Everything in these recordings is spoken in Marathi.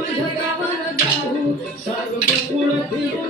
I'm going to go to. I'm going to go to. I'm going to go to. I'm going to go to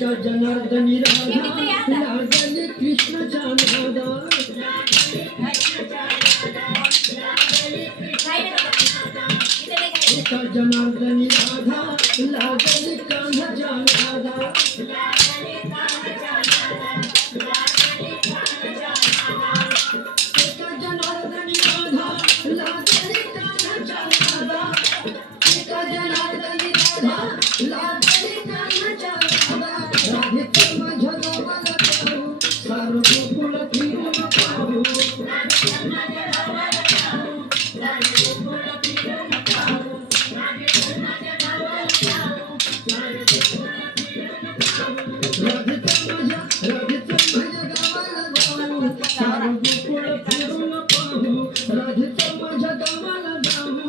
का जनार्दनी राधा कृष्णचा राधा जनार्दनी राधा लादली कान्हा